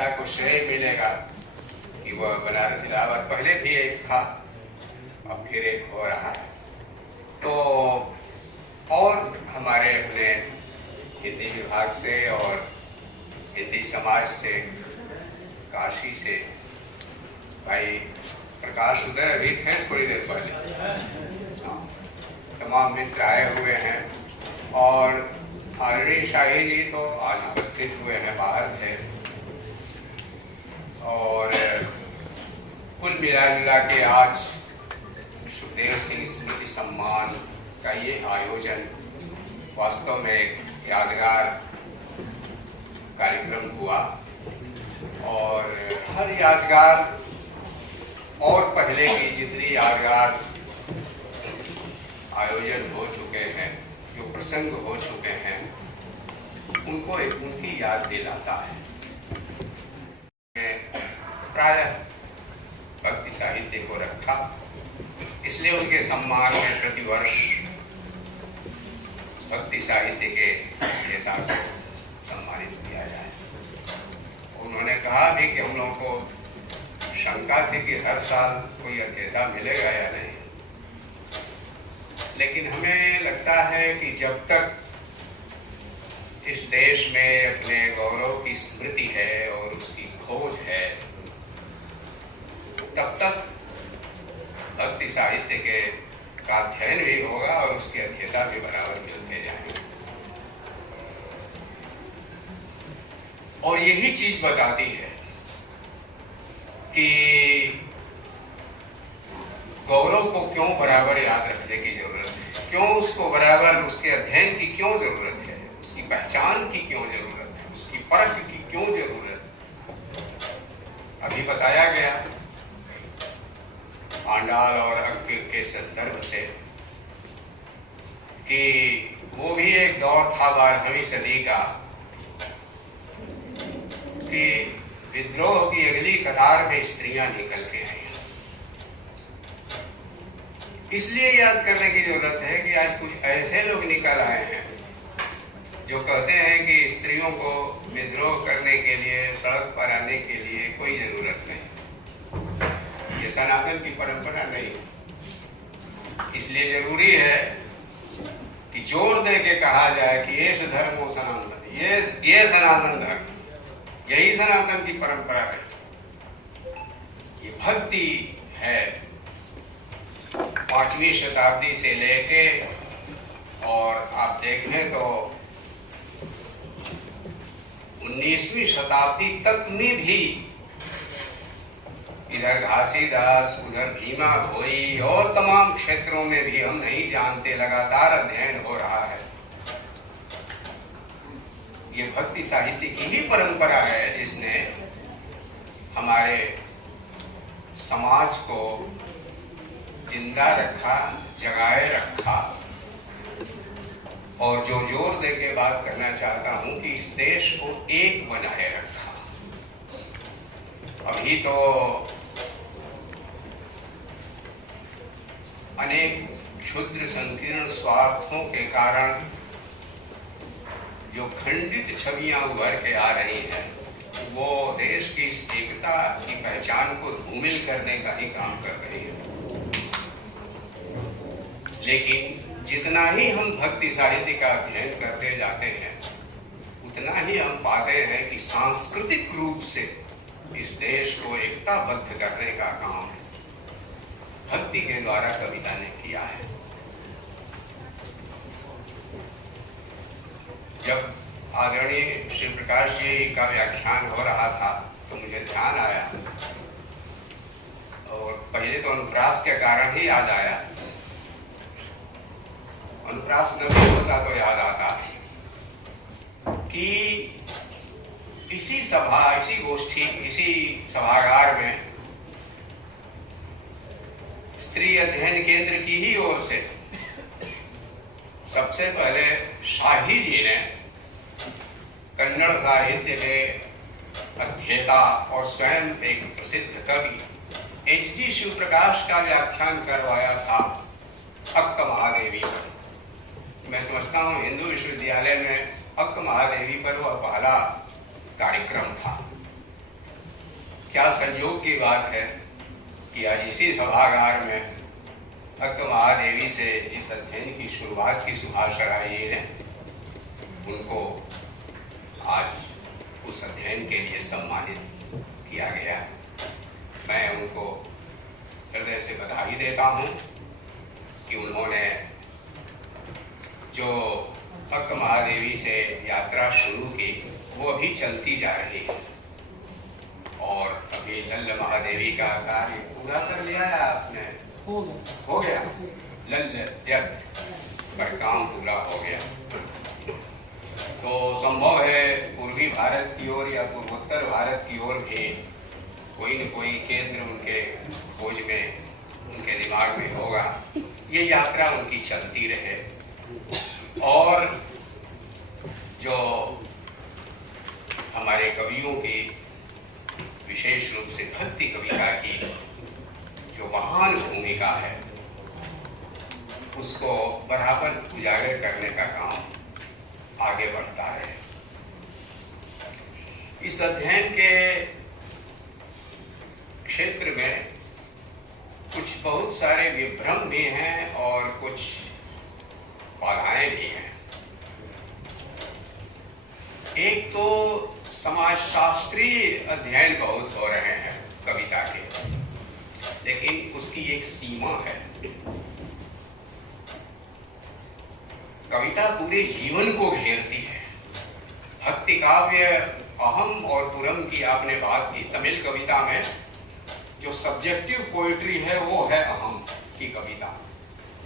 पिता को श्रेय मिलेगा कि वह बनारस इलाहाबाद पहले भी एक था, अब फिर एक हो रहा है। तो और हमारे अपने हिंदी विभाग से और हिंदी समाज से, काशी से भाई प्रकाश उदय अभी थे थोड़ी देर पहले, तमाम मित्र आए हुए हैं। और आदरणीय शाही जी तो आज उपस्थित हुए हैं, बाहर थे। और कुल मिला जुला के आज सुखदेव सिंह स्मृति सम्मान का ये आयोजन वास्तव में एक यादगार कार्यक्रम हुआ। और हर यादगार और पहले की जितनी यादगार आयोजन हो चुके हैं, जो प्रसंग हो चुके हैं, उनको उनकी याद दिलाता है। प्रायः भक्ति साहित्य को रखा, इसलिए उनके सम्मान में प्रतिवर्ष भक्ति साहित्य के अध्येता को सम्मानित किया जाए। उन्होंने कहा भी कि हम लोगों को शंका थी कि हर साल कोई अध्येता मिलेगा या नहीं, लेकिन हमें लगता है कि जब तक इस देश में अपने गौरव की स्मृति है और उसकी खोज है, तब तक भक्ति साहित्य के का अध्ययन भी होगा और उसके अध्येता भी बराबर मिलते जाएंगे। और यही चीज बताती है कि गौरव को क्यों बराबर याद रखने की जरूरत है, क्यों उसको बराबर उसके अध्ययन की क्यों जरूरत है, उसकी पहचान की क्यों जरूरत है, उसकी परख की क्यों जरूरत है। अभी बताया गया आंडाल और अज्ञ के संदर्भ से कि वो भी एक दौर था 12वीं सदी का कि विद्रोह की अगली कतार में स्त्रियां निकल के आई। इसलिए याद करने की जरूरत है कि आज कुछ ऐसे लोग निकल आए हैं जो कहते हैं कि स्त्रियों को विद्रोह करने के लिए, सड़क पर आने के लिए कोई जरूरत नहीं, ये सनातन की परंपरा नहीं। इसलिए जरूरी है कि जोर दे के कहा जाए कि ये धर्म वो सनातन, ये सनातन धर्म, यही सनातन की परंपरा है, ये भक्ति है। 5वीं शताब्दी से लेके और आप देखें तो 19वीं शताब्दी तक में भी इधर घासीदास, उधर भीमा भोई और तमाम क्षेत्रों में भी हम नहीं जानते, लगातार अध्ययन हो रहा है। ये भक्ति साहित्य की ही परंपरा है जिसने हमारे समाज को जिंदा रखा, जगाए रखा। और जो जोर दे के बात करना चाहता हूं कि इस देश को एक बनाए रखा। अभी तो अनेक क्षुद्र संकीर्ण स्वार्थों के कारण जो खंडित छवियां उभर के आ रही हैं, वो देश की इस एकता की पहचान को धूमिल करने का ही काम कर रही है। लेकिन जितना ही हम भक्ति साहित्य का अध्ययन करते जाते हैं, उतना ही हम पाते हैं कि सांस्कृतिक रूप से इस देश को एकताबद्ध करने का काम भक्ति के द्वारा कविता ने किया है। जब आदरणीय श्री प्रकाश जी का व्याख्यान हो रहा था तो मुझे ध्यान आया, और पहले तो अनुप्रास के कारण ही याद आया। अनुप्रास न भी होता तो याद आता कि इसी सभा, इसी गोष्ठी, इसी सभागार में स्त्री अध्ययन केंद्र की ही ओर से सबसे पहले शाही जी ने कन्नड़ साहित्य के अध्येता और स्वयं एक प्रसिद्ध कवि एच.जी. शिवप्रकाश का व्याख्यान करवाया था अक्क महादेवी पर। मैं समझता हूँ हिंदू विश्वविद्यालय में अक्क महादेवी पर वह पहला कार्यक्रम था। क्या संयोग की बात है कि आज इसी सभागार में भक्त महादेवी से जिस अध्ययन की शुरुआत की सुभाष राय जी ने, उनको आज उस अध्ययन के लिए सम्मानित किया गया। मैं उनको हृदय से बधाई देता हूँ कि उन्होंने जो भक्त महादेवी से यात्रा शुरू की वो अभी चलती जा रही है। और अभी लल्ल महादेवी का कार्य पूरा कर लिया है आपने? हो गया। लल्ल जद पर काम पूरा हो गया। तो संभव है पूर्वी भारत की ओर या पूर्वोत्तर भारत की ओर भी कोई न कोई केंद्र उनके खोज में, उनके दिमाग में होगा। ये यात्रा उनकी चलती रहे। और जो हमारे कवियों की विशेष रूप से भक्ति कविता की जो महान भूमिका है, उसको बराबर उजागर करने का काम आगे बढ़ता रहे। इस अध्ययन के क्षेत्र में कुछ बहुत सारे विभ्रम भी हैं और कुछ बाधाएं भी हैं। एक तो समाजशास्त्रीय अध्ययन बहुत हो रहे हैं कविता के, लेकिन उसकी एक सीमा है। कविता पूरे जीवन को घेरती है। भक्ति काव्य अहम और पुरम की आपने बात की। तमिल कविता में जो सब्जेक्टिव पोएट्री है वो है अहम की कविता,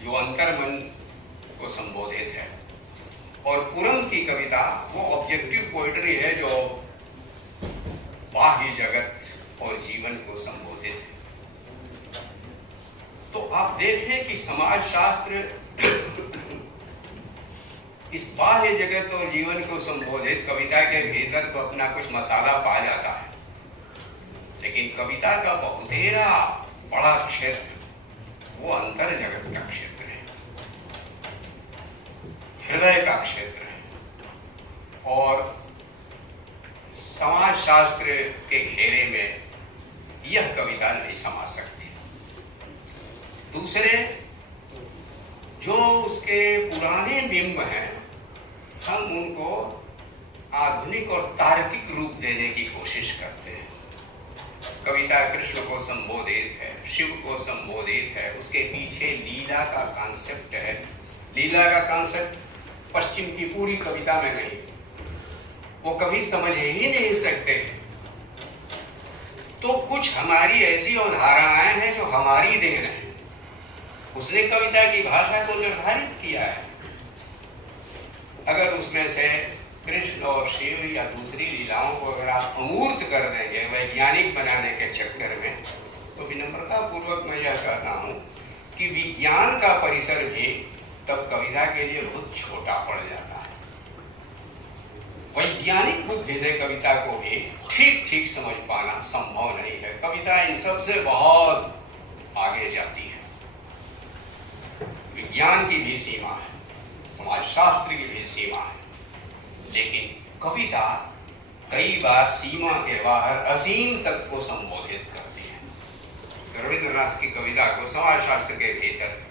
जो अंतर्मन को संबोधित है। और पुरम की कविता वो ऑब्जेक्टिव पोएट्री है जो बाह्य जगत और जीवन को संबोधित है। तो आप देखें कि समाजशास्त्र इस बाह्य जगत और जीवन को संबोधित कविता के भीतर तो अपना कुछ मसाला पा जाता है, लेकिन कविता का बहुतेरा बड़ा क्षेत्र वो अंतर जगत का क्षेत्र है, हृदय का क्षेत्र है। और समाजशास्त्र के घेरे में यह कविता नहीं समा सकती। दूसरे जो उसके पुराने बिंब हैं, हम उनको आधुनिक और तार्किक रूप देने की कोशिश करते हैं। कविता कृष्ण को संबोधित है, शिव को संबोधित है, उसके पीछे लीला का कॉन्सेप्ट है। लीला का कॉन्सेप्ट पश्चिम की पूरी कविता में नहीं, वो कभी समझ ही नहीं सकते। तो कुछ हमारी ऐसी अवधारणाएं हैं जो हमारी देन है। उसने कविता की भाषा को निर्धारित किया है। अगर उसमें से कृष्ण और शिव या दूसरी लीलाओं को अगर आप अमूर्त कर देंगे वैज्ञानिक बनाने के चक्कर में, तो विनम्रता पूर्वक मैं यह कहता हूं कि विज्ञान का परिसर भी तब कविता के लिए बहुत छोटा पड़ जाता है। वैज्ञानिक बुद्धि से कविता को भी ठीक ठीक समझ पाना संभव नहीं है। कविता इन सब से बहुत आगे जाती है। विज्ञान की भी सीमा है, समाजशास्त्र की भी सीमा है, लेकिन कविता कई बार सीमा के बाहर असीम तक को संबोधित करती है। रविंद्रनाथ की कविता को समाजशास्त्र के भीतर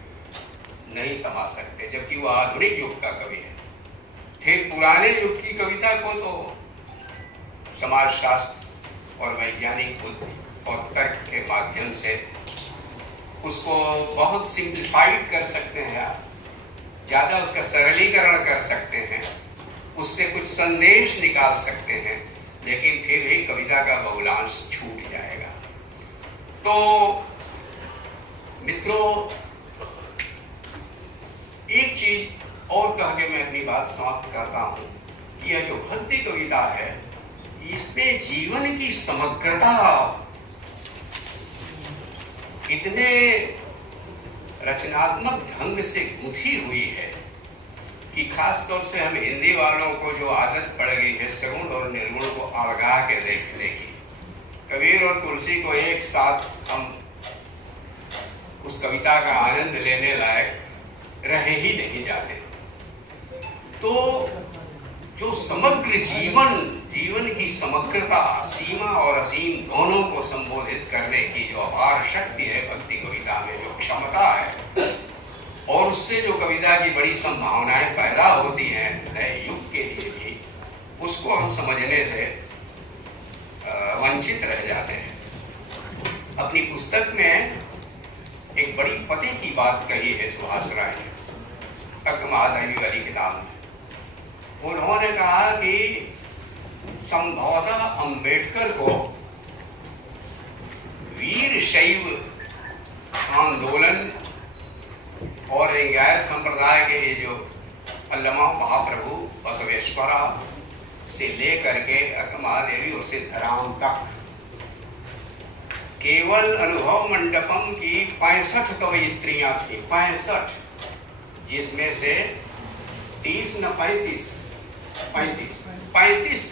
नहीं समा सकते, जबकि वह आधुनिक युग का कवि है। फिर पुराने युग की कविता को तो समाजशास्त्र और वैज्ञानिक बुद्धि और तर्क के माध्यम से उसको बहुत सिंप्लीफाइड कर सकते हैं आप, ज़्यादा उसका सरलीकरण कर सकते हैं, उससे कुछ संदेश निकाल सकते हैं, लेकिन फिर भी कविता का बहुलांश छूट जाएगा। तो मित्रों, एक चीज और कह के मैं अपनी बात समाप्त करता हूं कि यह जो भक्ति कविता है, इसमें जीवन की समग्रता इतने रचनात्मक ढंग से गुंथी हुई है कि खास तौर से हम हिंदी वालों को जो आदत पड़ गई है सगुण और निर्गुण को अलगा के देखने की, कबीर और तुलसी को एक साथ हम उस कविता का आनंद लेने लायक रहे ही नहीं जाते। तो जो समग्र जीवन की समग्रता, सीमा और असीम दोनों को संबोधित करने की जो अपार शक्ति है भक्ति कविता में, जो क्षमता है, और उससे जो कविता की बड़ी संभावनाएं पैदा होती हैं नए युग के लिए भी, उसको हम समझने से वंचित रह जाते हैं। अपनी पुस्तक में एक बड़ी पते की बात कही है सुभाष राय ने, अक्क महादेवी वाली किताब में। उन्होंने कहा कि संभवतः अंबेडकर को वीर शैव आंदोलन और लिंगायत संप्रदाय के लिए जो अल्लमा महाप्रभु बसवेश्वरा से लेकर के अक्क महादेवी और सिद्धराम तक केवल अनुभव मंडपम की 65 कवयित्रियां थी, 65, जिसमें से 30 न 35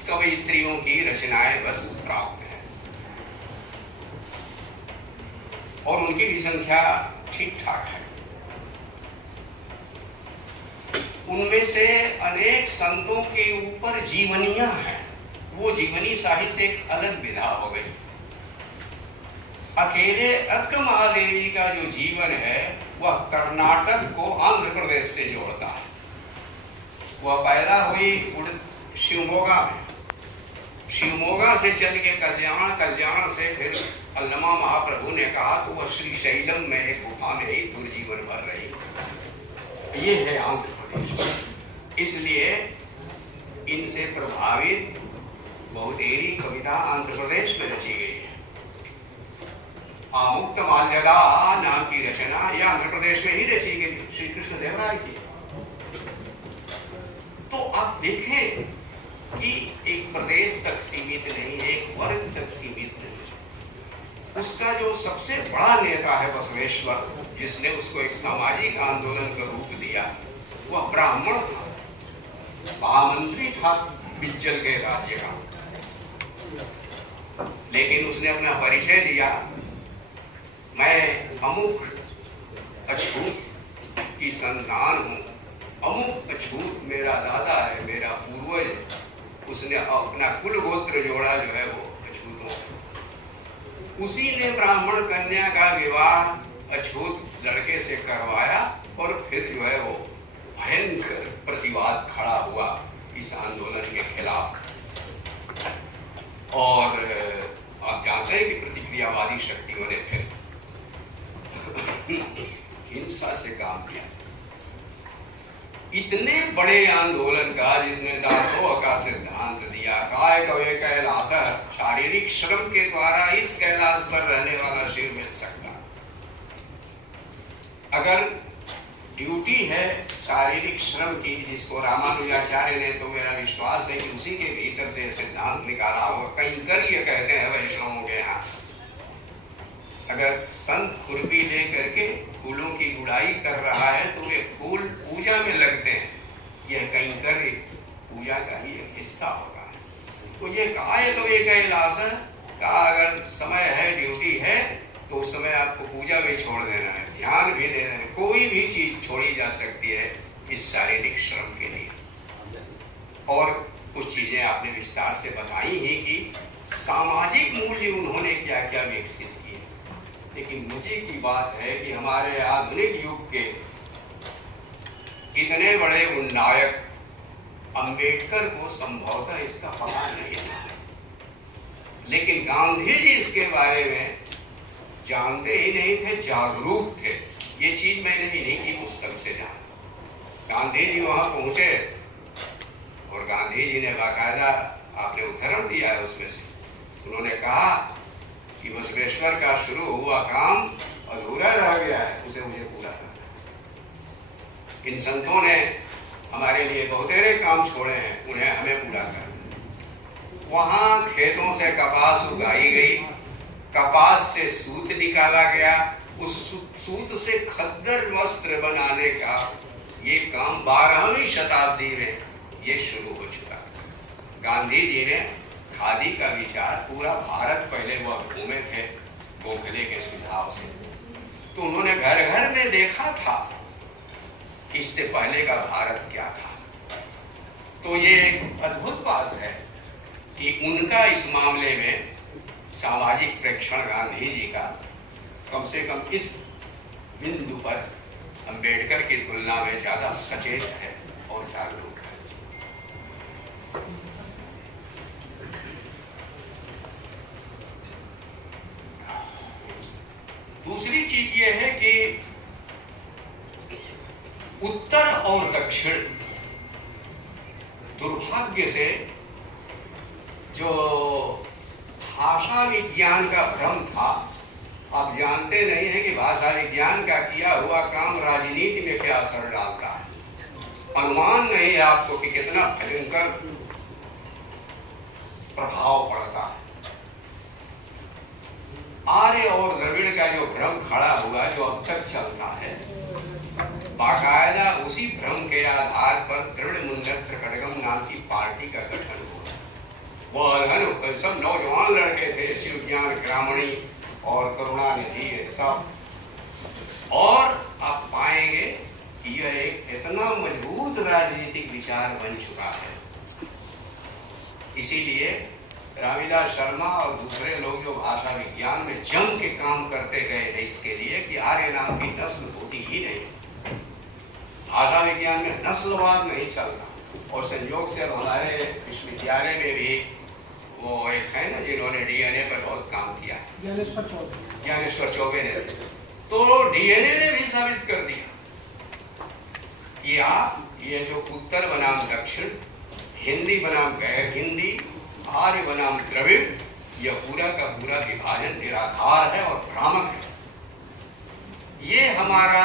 कवयित्रियों की रचनाएं बस प्राप्त हैं, और उनकी भी संख्या ठीक ठाक है। उनमें से अनेक संतों के ऊपर जीवनियां हैं। वो जीवनी साहित्य एक अलग विधा हो गई। अकेले अक्क महादेवी का जो जीवन है वह कर्नाटक को आंध्र प्रदेश से जोड़ता है। वह पैदा हुई शिवमोगा में, शिवमोगा से चल के कल्याण, कल्याण से फिर अल्लमा महाप्रभु ने कहा तो वह श्रीशैलम में एक गुफा में ही पूरे जीवन भर रही। ये है आंध्र प्रदेश। इसलिए इनसे प्रभावित बहुतेरी कविता आंध्र प्रदेश में रची गई है। आमुक्त माल्यदा नाम की रचना यह आंध्र प्रदेश में ही रची गई, श्री कृष्णदेवराय की। तो आप देखें कि एक प्रदेश तक सीमित नहीं, एक वर्ग तक सीमित नहीं। उसका जो सबसे बड़ा नेता है बसवेश्वर, जिसने उसको एक सामाजिक आंदोलन का रूप दिया, वह ब्राह्मण था, महामंत्री था बिज्जल के राज्य का। लेकिन उसने अपना परिचय दिया, मैं अमुक अछूत की संतान हूँ, अमुक अछूत मेरा दादा है, मेरा पूर्वज है। उसने अपना कुल गोत्र जोड़ा जो है वो अछूतों से। उसी ने ब्राह्मण कन्या का विवाह अछूत लड़के से करवाया, और फिर जो है वो भयंकर प्रतिवाद खड़ा हुआ इस आंदोलन के खिलाफ। और आप जानते हैं कि प्रतिक्रियावादी शक्तियों ने फिर हिंसा से काम किया। इतने बड़े आंदोलन का, जिसने दासोह का सिद्धांत दिया, काय कवे कैलाश, शारीरिक श्रम के द्वारा इस कैलाश पर रहने वाला शिव मिल सकता। अगर ड्यूटी है शारीरिक श्रम की, जिसको रामानुजाचार्य ने, तो मेरा विश्वास है कि उसी के भीतर से सिद्धांत निकाला होगा। कैंकर्य कहते हैं वैष्णवों के यहाँ। अगर संत खुरपी ले करके फूलों की गुड़ाई कर रहा है तो वे फूल पूजा में लगते हैं। यह कैंकर्य पूजा का ही एक हिस्सा होता है। तो ये काय कवे कैलाश का अगर समय है, ड्यूटी है, तो उस समय आपको पूजा भी छोड़ देना है, ध्यान भी देना है। कोई भी चीज छोड़ी जा सकती है इस शारीरिक श्रम के लिए। और कुछ चीजें आपने विस्तार से बताई ही कि सामाजिक मूल्य उन्होंने क्या क्या विकसित किए। लेकिन मुझे की बात है कि हमारे आधुनिक युग के इतने बड़े उन्नायक अंबेडकर को संभवतः इसका पता नहीं था, लेकिन गांधी जी इसके बारे में जानते ही नहीं थे, जागरूक थे। ये चीज मैंने इन्हीं की पुस्तक से जाना। गांधी जी वहां पहुंचे और गांधी जी ने बाकायदा, आपने उदाहरण दिया है उसमें से, उन्होंने कहा कि बसवेश्वर का शुरू हुआ काम अधूरा रह गया है, उसे मुझे पूरा करना है। इन संतों ने हमारे लिए बहुतेरे काम छोड़े हैं, उन्हें हमें पूरा करना है। वहां खेतों से कपास उगाई गई, कपास से सूत निकाला गया, उस सूत से खद्दर वस्त्र बनाने का ये काम 12वीं शताब्दी में ये शुरू हो चुका था। गांधी जी ने खादी का विचार, पूरा भारत पहले वह घूमे थे गोखले के सुझाव से, तो उन्होंने घर घर में देखा था इससे पहले का भारत क्या था। तो ये एक अद्भुत बात है कि उनका इस मामले में सामाजिक प्रेक्षण गांधी जी का कम से कम इस बिंदु पर अंबेडकर की तुलना में ज्यादा सचेत है और जागरूक है। दूसरी चीज यह है कि उत्तर और दक्षिण दुर्भाग्य से जो भाषा विज्ञान का भ्रम था, आप जानते नहीं हैं कि भाषा विज्ञान का किया हुआ काम राजनीति में क्या असर डालता है। अनुमान नहीं है आपको कि कितना भयंकर प्रभाव पड़ता है। आर्य और द्रविड़ का जो भ्रम खड़ा हुआ, जो अब तक चलता है, बाकायदा उसी भ्रम के आधार पर द्रविड़ मुन्नेत्र खड़गम नाम की पार्टी का गठन हुआ। वह सब नौजवान लड़के थे, शिव ज्ञान ग्रामणी और करुणानिधि, ये सब। और आप पाएंगे कि यह एक इतना मजबूत राजनीतिक विचार बन चुका है। इसीलिए रामविलास शर्मा और दूसरे लोग जो भाषा विज्ञान में जम के काम करते गए हैं इसके लिए कि आर्य नाम की नस्ल होती ही नहीं। भाषा विज्ञान में नस्लवाद नहीं चलता। और संयोग से अब हमारे विश्वविद्यालय में भी वो एक है ना जिन्होंने डीएनए पर बहुत काम किया है, ज्ञानेश्वर चौबे ने, तो डीएनए ने भी साबित कर दिया कि ये जो उत्तर बनाम दक्षिण, हिंदी बनाम गैर हिंदी, आर्य बनाम द्रविड़, यह पूरा का पूरा विभाजन निराधार है और भ्रामक है। ये हमारा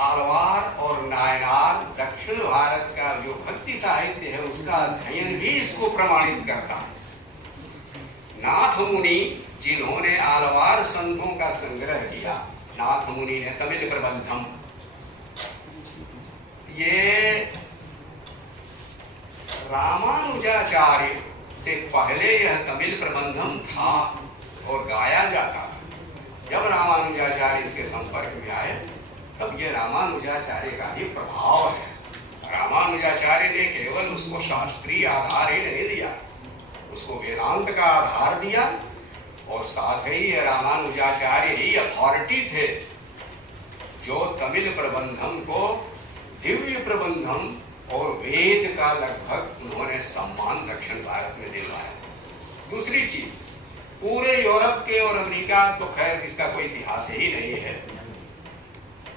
आलवार और नायनार दक्षिण भारत का जो भक्ति साहित्य है उसका अध्ययन भी इसको प्रमाणित करता है। नाथ मुनि जिन्होंने आलवार संतों का संग्रह किया, नाथ मुनि ने तमिल प्रबंधम, ये रामानुजाचार्य से पहले यह तमिल प्रबंधम था और गाया जाता था। जब रामानुजाचार्य इसके संपर्क में आए तब ये रामानुजाचार्य का ही प्रभाव है। रामानुजाचार्य ने केवल उसको शास्त्रीय आधार ही नहीं दिया, उसको वेदांत का आधार दिया और साथ ही रामानुजाचार्य ही अथॉरिटी थे जो तमिल प्रबंधम को दिव्य प्रबंधम और वेद का लगभग उन्होंने सम्मान दक्षिण भारत में दिलवाया। दूसरी चीज, पूरे यूरोप के और अमेरिका तो खैर इसका कोई इतिहास ही नहीं है,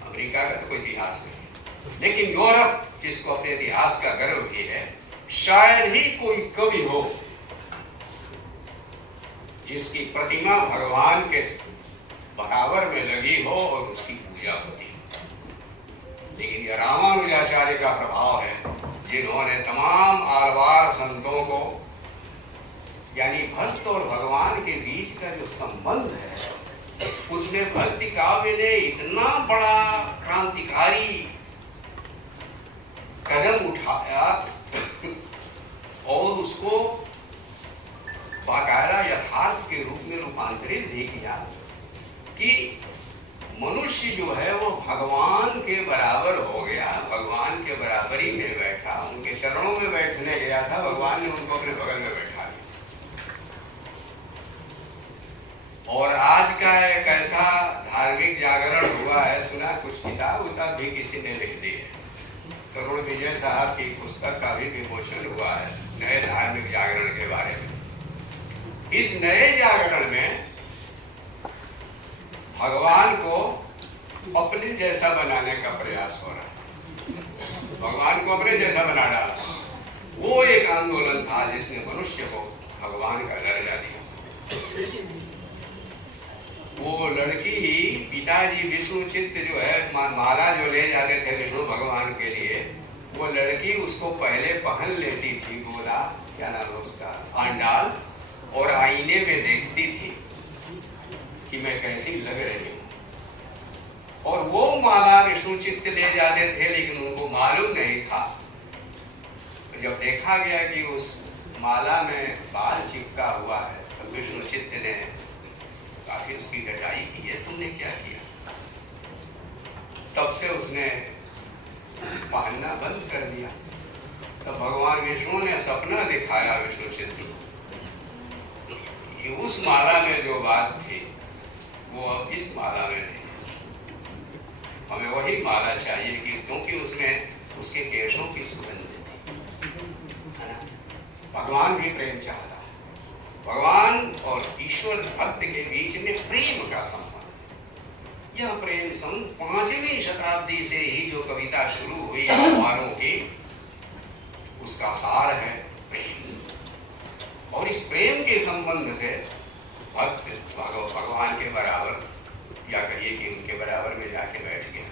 अमेरिका का तो कोई इतिहास नहीं, लेकिन यूरोप जिसको अपने इतिहास का गर्व भी है, शायद ही कोई कवि हो जिसकी प्रतिमा भगवान के बराबर में लगी हो और उसकी पूजा होती है। लेकिन यह रामानुजाचार्य का प्रभाव है जिन्होंने तमाम आलवार संतों को, यानी भक्त और भगवान के बीच का जो संबंध है उसमें भक्ति काव्य ने इतना बड़ा क्रांतिकारी कदम उठाया और उसको बाकायदा यथार्थ के रूप में रूपांतरित भी किया कि मनुष्य जो है वो भगवान के बराबर हो गया, भगवान के बराबरी में बैठा, उनके चरणों में बैठने गया था, भगवान ने उनको अपने बगल में बैठा लिया। और आज का एक ऐसा धार्मिक जागरण हुआ है, सुना कुछ किताब भी किसी ने लिख दी है, तरुण विजय साहब की पुस्तक का भी विमोचन हुआ है नए धार्मिक जागरण के बारे में। इस नए जागरण में भगवान को अपने जैसा बनाने का प्रयास हो रहा है, भगवान को अपने जैसा बना डाला। वो एक आंदोलन था जिसने मनुष्य को भगवान का दर्जा दिया। वो लड़की ही पिताजी विष्णु चित्त जो है माला जो ले जाते थे विष्णु भगवान के लिए, वो लड़की उसको पहले पहन लेती थी, गोला क्या नाम है उसका, आंडाल, और आईने में देखती थी कि मैं कैसी लग रही हूँ। और वो माला विष्णु चित्त ले जाते थे लेकिन उनको मालूम नहीं था। जब देखा गया कि उस माला में बाल चिपका हुआ है तो विष्णु चित्त ने काफी उसकी डटाई की, ये तुमने क्या किया। तब से उसने पहनना बंद कर दिया। तब भगवान विष्णु ने सपना दिखाया विष्णु चित्त को, कि उस माला में जो बात थी वो अब इस माला में नहीं। हमें वही माला चाहिए कि क्योंकि उसमें उसके केशों की सुगंध थी, है ना। भगवान भी प्रेम चाहता है। भगवान और ईश्वर भक्त के बीच में प्रेम का संबंध। यह प्रेम संबंध 5वीं शताब्दी से ही जो कविता शुरू हुई अखबारों की, उसका सार है प्रेम। और इस प्रेम के संबंध से भक्त भगवान के बराबर, या कहिए कि उनके बराबर में जाके बैठ गया।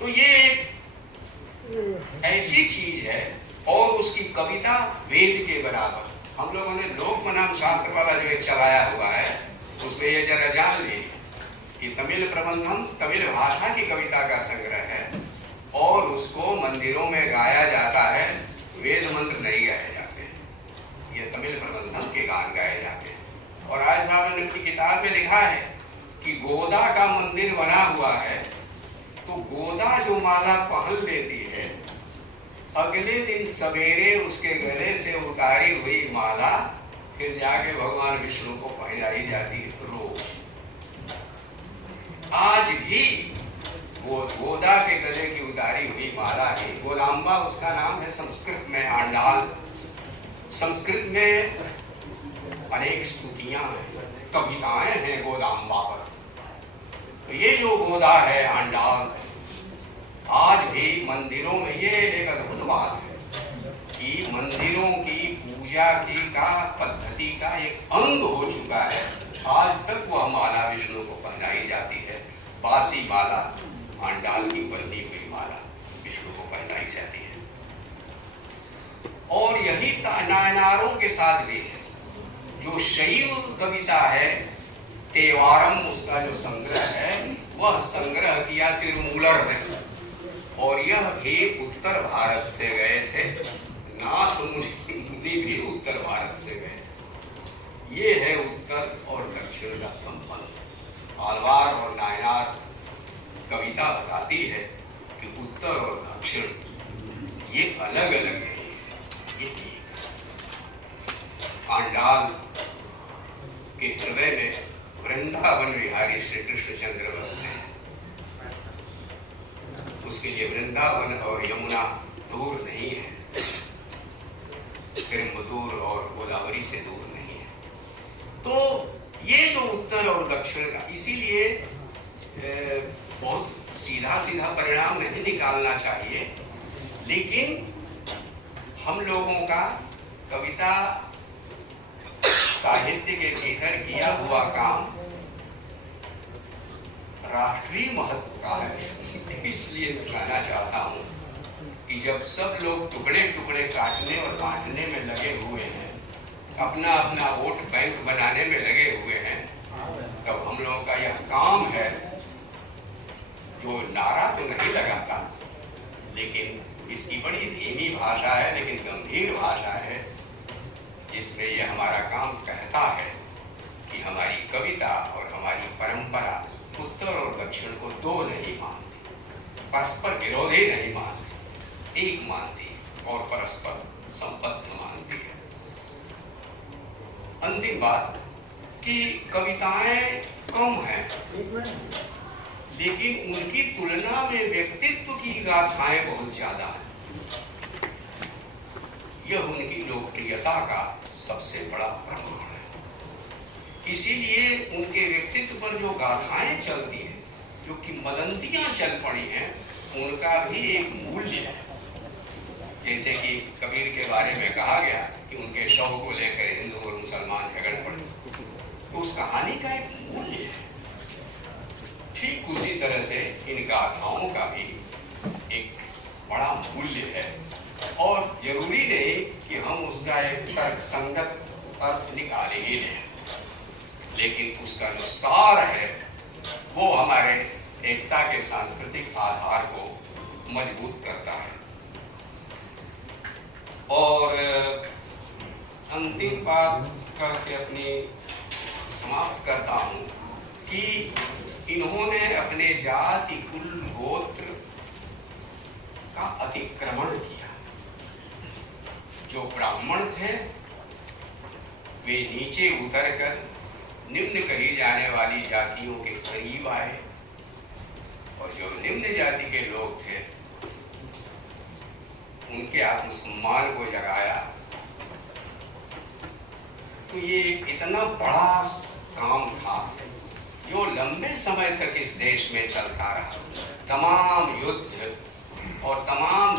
तो ये एक ऐसी चीज है। और उसकी कविता वेद के बराबर। हम लोगों ने लोकमनाम शास्त्र वाला जो एक चलाया हुआ है, उसमें ये जरा जान ली कि तमिल प्रबंधम तमिल भाषा की कविता का संग्रह है और उसको मंदिरों में गाया जाता है, वेद मंत्र नहीं गाए जाते हैं। ये तमिल प्रबंधम के गान गाए जाते हैं। और राज साहब ने अपनी किताब में लिखा है कि गोदा का मंदिर बना हुआ है, तो गोदा जो माला पहन लेती है, अगले दिन सवेरे उसके गले से उतारी हुई माला फिर जाके भगवान विष्णु को पहनाई जाती है रोज। आज भी वो गोदा के गले की उतारी हुई माला है। गोदाम्बा उसका नाम है, संस्कृत में आंडाल। संस्कृत में अनेक स्तुतियां हैं, कविताएं हैं गोदाम्बा पर। तो ये जो गोदा है आंडाल, आज भी मंदिरों में, ये एक अद्भुत बात है कि मंदिरों की पूजा की का पद्धति का एक अंग हो चुका है। आज तक वह माला विष्णु को पहनाई जाती है। बासी माला, आंडाल की बंधी हुई माला विष्णु को पहनाई जाती है। और यही नायनारों के साथ भी है। जो शैव कविता है, तेवारम उसका जो संग्रह है, वह संग्रह किया तिरुमूलर ने। और यह भी उत्तर भारत से गए थे। नाथ मुनि भी उत्तर भारत से गए थे। ये है उत्तर और दक्षिण का संबंध। आलवार और नायनार कविता बताती है कि उत्तर और दक्षिण ये अलग अलग नहीं है, ये एक है। आंडाल के हृदय में वृंदावन विहारी श्री कृष्णचंद्र बसते हैं। उसके लिए वृंदावन और यमुना दूर नहीं है, फिर दूर और गोदावरी से दूर नहीं है। तो ये जो उत्तर और दक्षिण का, इसीलिए बहुत सीधा सीधा परिणाम नहीं निकालना चाहिए, लेकिन हम लोगों का कविता साहित्य के भीतर किया हुआ काम राष्ट्रीय महत्व का है। इसलिए मैं कहना चाहता हूँ कि जब सब लोग टुकड़े टुकड़े काटने और बांटने में लगे हुए हैं, अपना अपना वोट बैंक बनाने में लगे हुए हैं, तब हम लोगों का यह काम है, जो नारा तो नहीं लगाता, लेकिन इसकी बड़ी धीमी भाषा है लेकिन गंभीर भाषा है, जिसमें यह हमारा काम कहता है कि हमारी कविता और हमारी परंपरा उत्तर और दक्षिण को दो नहीं मानती, परस्पर विरोधी नहीं मानती, एक मानती है और परस्पर संबद्ध मानती है। अंतिम बात कि कविताएं कम हैं, लेकिन उनकी तुलना में व्यक्तित्व की गाथाएं बहुत ज्यादा हैं। यह उनकी लोकप्रियता का सबसे बड़ा प्रमाण है। इसीलिए उनके व्यक्तित्व पर जो गाथाएं चलती हैं, जो किंवदंतियां चल पड़ी हैं, उनका भी एक मूल्य है। जैसे कि कबीर के बारे में कहा गया कि उनके शव को लेकर हिंदू और मुसलमान झगड़ पड़े, तो उस कहानी का एक मूल्य है। ठीक उसी तरह से इन गाथाओं का भी एक बड़ा मूल्य है, और जरूरी नहीं कि हम उसका एक तर्कसंगत अर्थ निकाले ही लें, लेकिन उसका जो सार है वो हमारे एकता के सांस्कृतिक आधार को मजबूत करता है। और अंतिम बात कह के अपनी समाप्त करता हूँ कि इन्होंने अपने जाति कुल गोत्र का अतिक्रमण किया। जो ब्राह्मण थे वे नीचे उतरकर निम्न कही जाने वाली जातियों के करीब आए, और जो निम्न जाति के लोग थे उनके आत्मसम्मान को जगाया। तो ये एक इतना बड़ा काम था जो लंबे समय तक इस देश में चलता रहा। तमाम युद्ध और तमाम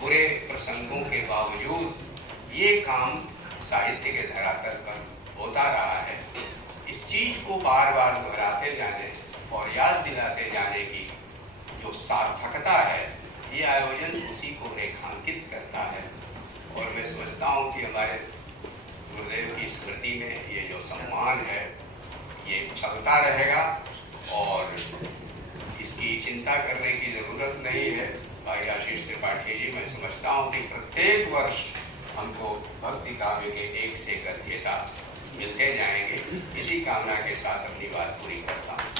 बुरे प्रसंगों के बावजूद ये काम साहित्य के धरातल पर होता रहा है। इस चीज को बार बार दोहराते जाने और याद दिलाते जाने की जो सार्थकता है, ये आयोजन उसी को रेखांकित करता है। और मैं समझता हूँ कि हमारे गुरुदेव की स्मृति में ये जो सम्मान है ये चलता रहेगा और इसकी चिंता करने की ज़रूरत नहीं है। भाई आशीष त्रिपाठी जी, मैं समझता हूँ कि प्रत्येक वर्ष हमको भक्ति काव्य के एक से एक अध्येता मिलते जाएंगे। इसी कामना के साथ अपनी बात पूरी करता हूँ।